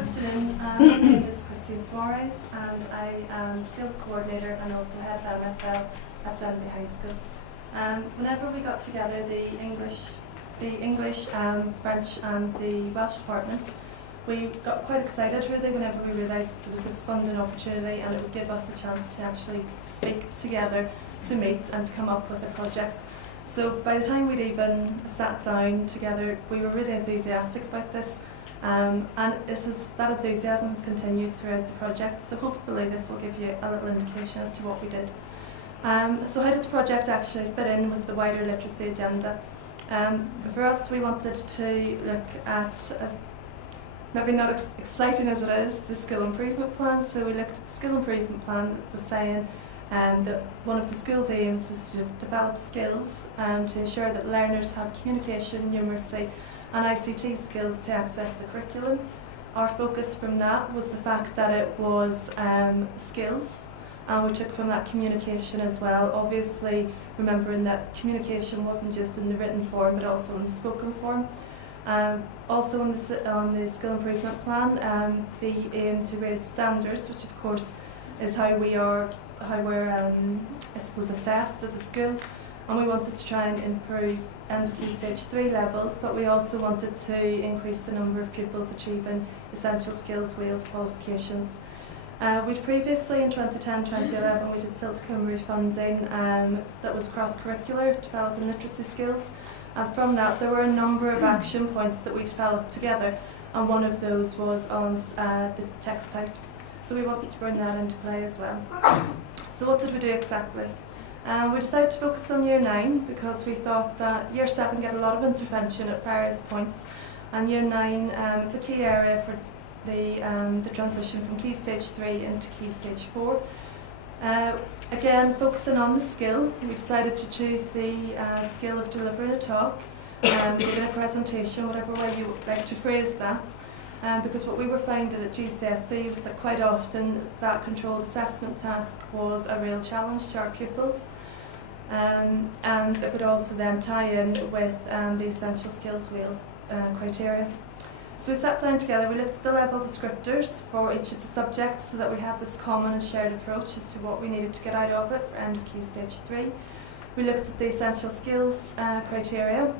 afternoon. My name is Christine Suarez and I am Skills Coordinator and also Head of MFL at Denbigh High School. Whenever we got together, the English, French and the Welsh departments, we got quite excited really whenever we realised that there was this funding opportunity and it would give us a chance to actually speak together, to meet and to come up with a project. So by the time we'd even sat down together, we were really enthusiastic about this. And that enthusiasm has continued throughout the project, so hopefully this will give you a little indication as to what we did. So how did the project actually fit in with the wider literacy agenda? For us, we wanted to look at, as maybe not exciting as it is, the skill improvement plan. So we looked at the skill improvement plan that was saying that one of the school's aims was to develop skills to ensure that learners have communication, numeracy and ICT skills to access the curriculum. Our focus from that was the fact that it was skills, and we took from that communication as well, obviously remembering that communication wasn't just in the written form but also in the spoken form. Also on the skill improvement plan, the aim to raise standards, which of course is how we're I suppose assessed as a school. And we wanted to try and improve end of Key Stage 3 levels, but we also wanted to increase the number of pupils achieving essential skills wheels qualifications. We'd previously, in 2010-2011, we did Cily funding that was cross-curricular, developing literacy skills. And from that, there were a number of action points that we developed together, and one of those was on the text types. So we wanted to bring that into play as well. So what did we do exactly? We decided to focus on Year 9 because we thought that Year 7 get a lot of intervention at various points, and Year 9 is a key area for the transition from Key Stage 3 into Key Stage 4. Again, focusing on the skill, we decided to choose the skill of delivering a talk, giving a presentation, whatever way you would like to phrase that. Because what we were finding at GCSE was that quite often that controlled assessment task was a real challenge to our pupils, and it would also then tie in with the essential skills wheels criteria. So we sat down together, we looked at the level descriptors for each of the subjects so that we had this common and shared approach as to what we needed to get out of it for end of Key Stage 3. We looked at the essential skills criteria,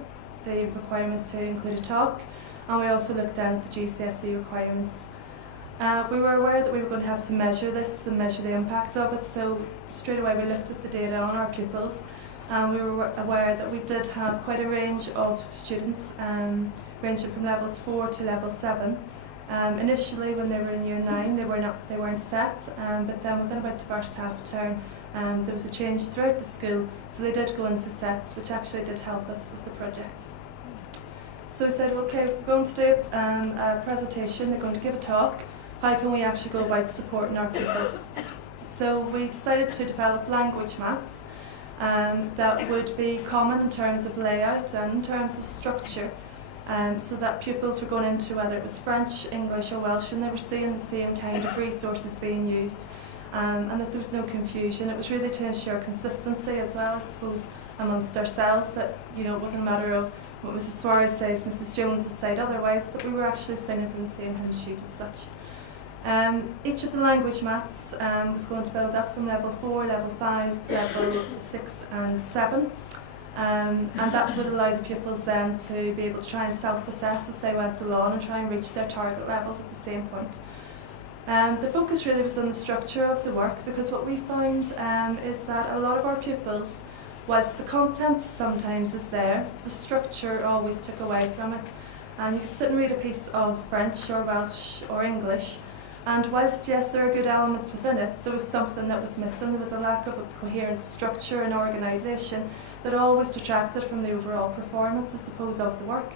the requirement to include a talk, and we also looked then at the GCSE requirements. We were aware that we were going to have to measure this and measure the impact of it, so straight away we looked at the data on our pupils, and we were aware that we did have quite a range of students, ranging from levels 4 to level 7. Initially, when they were in Year 9, they weren't set, but then within about the first half term, there was a change throughout the school, so they did go into sets, which actually did help us with the project. So we said, okay, we're going to do a presentation, they're going to give a talk. How can we actually go about supporting our pupils? So we decided to develop language maths that would be common in terms of layout and in terms of structure, so that pupils were going into, whether it was French, English or Welsh, and they were seeing the same kind of resources being used, and that there was no confusion. It was really to ensure consistency as well, I suppose, amongst ourselves, that it wasn't a matter of what Mrs. Suarez says, Mrs. Jones has said otherwise, that we were actually singing from the same hymn sheet as such. Each of the language maths was going to build up from level 4, level 5, level 6 and 7, and that would allow the pupils then to be able to try and self-assess as they went along and try and reach their target levels at the same point. The focus really was on the structure of the work, because what we found is that a lot of our pupils, whilst the content sometimes is there, the structure always took away from it. And you could sit and read a piece of French or Welsh or English, and whilst yes there are good elements within it, there was something that was missing. There was a lack of a coherent structure and organisation that always detracted from the overall performance, I suppose, of the work.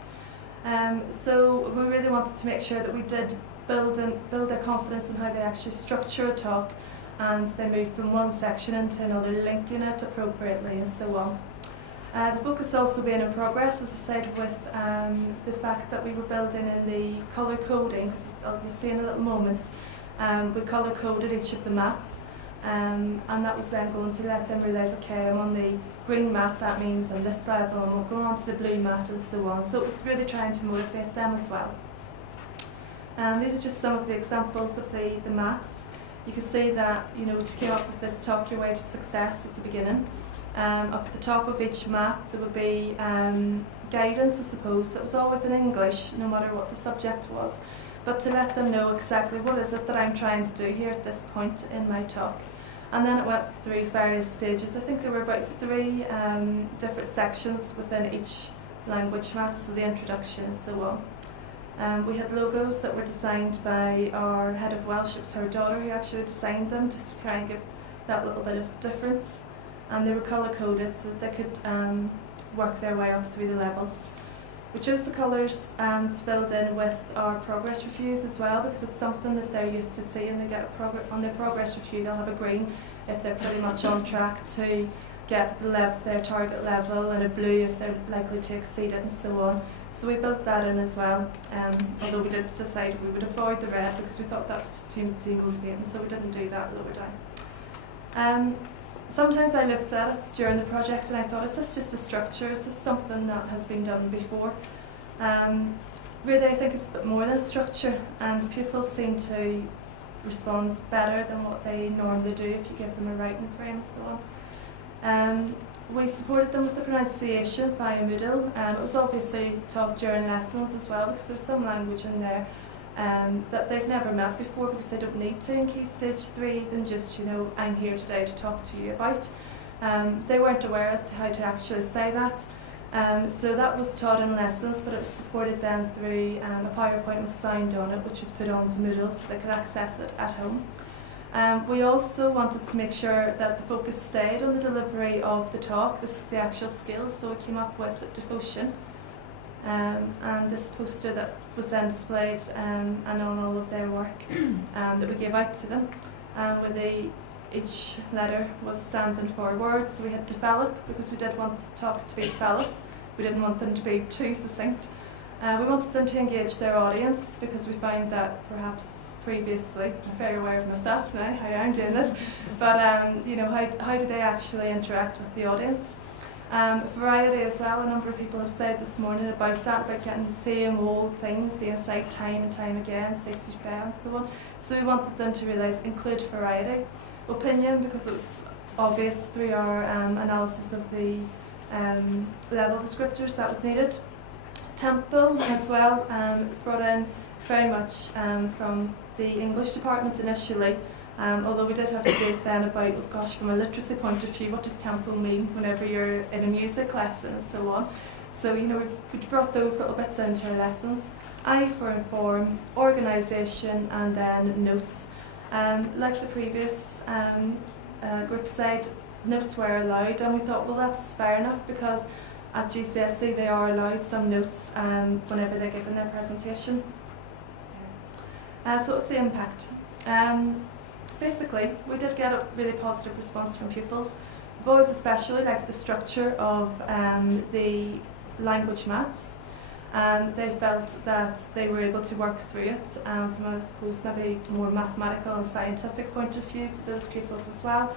So we really wanted to make sure that we did build their confidence in how they actually structure a talk, and they move from one section into another, linking it appropriately and so on. The focus also being in progress, as I said, with the fact that we were building in the colour coding, because as we'll see in a little moment, we colour coded each of the maths, and that was then going to let them realise, okay, I'm on the green math, that means on this level, and we're going on to the blue math and so on. So it was really trying to motivate them as well. These are just some of the examples of the maths. You can see that, you know, we came up with this talk your way to success at the beginning. Up at the top of each math there would be guidance, I suppose, that was always in English, no matter what the subject was, but to let them know exactly what is it that I'm trying to do here at this point in my talk. And then it went through various stages. I think there were about 3 different sections within each language math, so the introduction and so on. We had logos that were designed by our head of Welsh. It was her daughter who actually designed them, just to try and give that little bit of difference. And they were colour-coded so that they could work their way up through the levels. We chose the colours to build in with our progress reviews as well, because it's something that they're used to seeing. They get on their progress review, they'll have a green if they're pretty much on track to get their target level, and a blue if they're likely to exceed it, and so on. So we built that in as well, although we did decide we would avoid the red because we thought that was just too demotivating, so we didn't do that lower down. Sometimes I looked at it during the project and I thought, is this just a structure? Is this something that has been done before? Really, I think it's a bit more than a structure, and pupils seem to respond better than what they normally do if you give them a writing frame and so on. We supported them with the pronunciation via Moodle. It was obviously taught during lessons as well, because there's some language in there that they've never met before, because they don't need to in Key Stage 3, even just, you know, I'm here today to talk to you about. They weren't aware as to how to actually say that. So that was taught in lessons, but it was supported then through a PowerPoint with sound on it, which was put onto Moodle so they could access it at home. We also wanted to make sure that the focus stayed on the delivery of the talk, the actual skills, so we came up with devotion. And this poster that was then displayed and on all of their work that we gave out to them, where each letter was standing for words. So we had develop, because we did want talks to be developed. We didn't want them to be too succinct. We wanted them to engage their audience, because we found that perhaps previously, I'm very aware of myself now, how I'm doing this, but you know, how do they actually interact with the audience? Variety as well. A number of people have said this morning about that, about getting the same old things being said time and time again, say super and so on. So we wanted them to realise, include variety. Opinion, because it was obvious through our analysis of the level descriptors that was needed. Tempo as well, brought in very much from the English department initially. Although we did have a debate then about, oh gosh, from a literacy point of view, what does tempo mean whenever you're in a music lesson and so on. So, you know, we brought those little bits into our lessons. I for inform, organisation, and then notes. Like the previous group said, notes were allowed, and we thought, well, that's fair enough, because at GCSE they are allowed some notes whenever they're given their presentation. So what's the impact? Basically, we did get a really positive response from pupils. The boys especially liked the structure of the language maths. They felt that they were able to work through it from, I suppose, maybe more mathematical and scientific point of view for those pupils as well.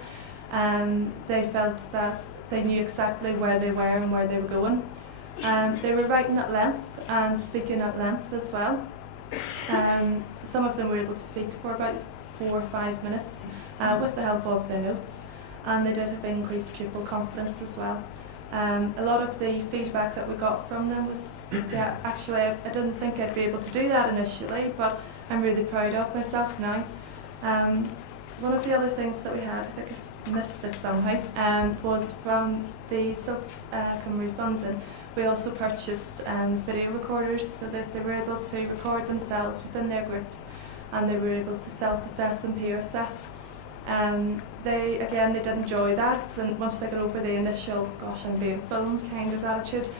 They felt that they knew exactly where they were and where they were going. They were writing at length and speaking at length as well. Some of them were able to speak for about 4 or 5 minutes with the help of their notes, and they did have increased pupil confidence as well. A lot of the feedback that we got from them was, yeah, actually I didn't think I'd be able to do that initially, but I'm really proud of myself now. One of the other things that we had, I think I missed it somehow, was from the Silts Cymru funding. We also purchased video recorders so that they were able to record themselves within their groups, and they were able to self-assess and peer assess. They did enjoy that, and once they got over the initial, gosh, I'm being filmed kind of attitude,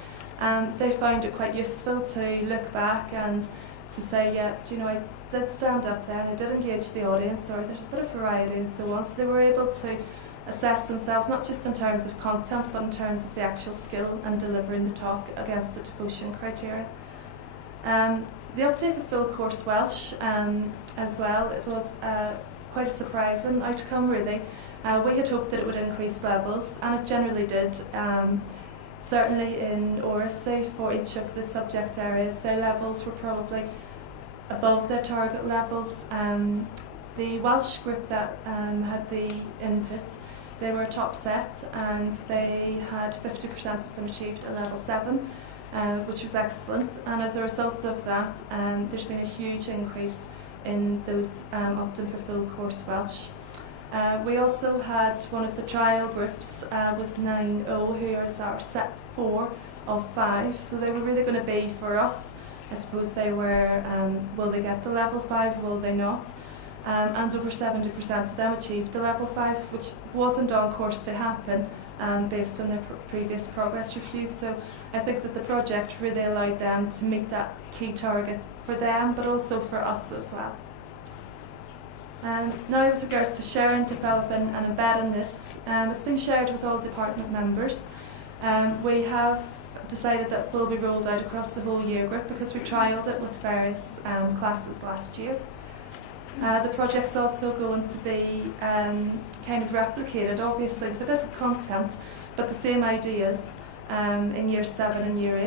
they found it quite useful to look back and to say, yeah, you know, I did stand up there and I did engage the audience, or there's a bit of variety and so on. So they were able to assess themselves, not just in terms of content, but in terms of the actual skill and delivering the talk against the devotion criteria. The uptake of full course Welsh as well, it was quite a surprising outcome really. We had hoped that it would increase levels, and it generally did. Certainly in Oracy, for each of the subject areas, their levels were probably above their target levels. The Welsh group that had the input, they were a top set, and they had 50% of them achieved a level 7, which was excellent. And as a result of that, there's been a huge increase in those opting for full course Welsh. We also had one of the trial groups was 9-0, who are our set 4 of 5, so they were really going to be for us. I suppose they were, will they get the level 5, will they not? And over 70% of them achieved the level 5, which wasn't on course to happen based on their previous progress reviews. So I think that the project really allowed them to meet that key target for them, but also for us as well. Now with regards to sharing, developing and embedding this, it's been shared with all department members. We have decided that will be rolled out across the whole year group because we trialled it with various classes last year. The project's also going to be kind of replicated, obviously with a different content, but the same ideas in year 7 and year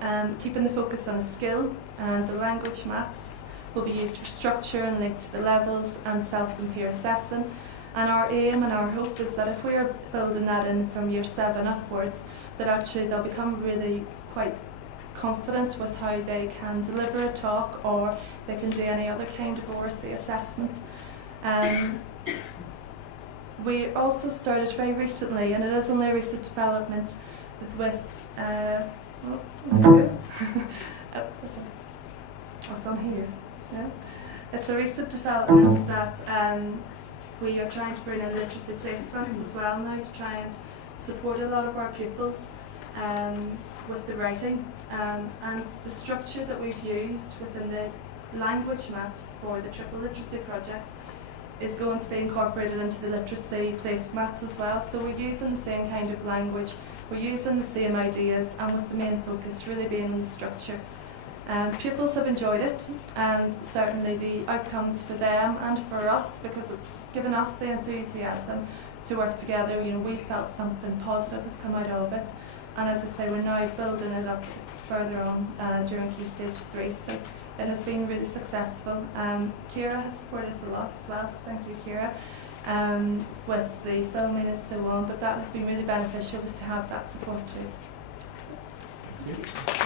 8. Keeping the focus on a skill, and the language maths will be used for structure and linked to the levels and self and peer assessing. And our aim and our hope is that if we are building that in from year 7 upwards, that actually they'll become really quite confident with how they can deliver a talk, or they can do any other kind of ORC assessment. We also started very recently, and it is only a recent development, with what's on here? Yeah. It's a recent development that we are trying to bring in literacy placements as well now to try and support a lot of our pupils with the writing, and the structure that we've used within the language maths for the Triple Literacy Project is going to be incorporated into the literacy placemats as well. So we're using the same kind of language, we're using the same ideas, and with the main focus really being on the structure. Pupils have enjoyed it, and certainly the outcomes for them and for us, because it's given us the enthusiasm to work together. You know, we felt something positive has come out of it, and as I say, we're now building it up further on during Key Stage 3. So it has been really successful. Ciara has supported us a lot as well, so thank you, Ciara, with the filming and so on. But that has been really beneficial just to have that support too. Thank you.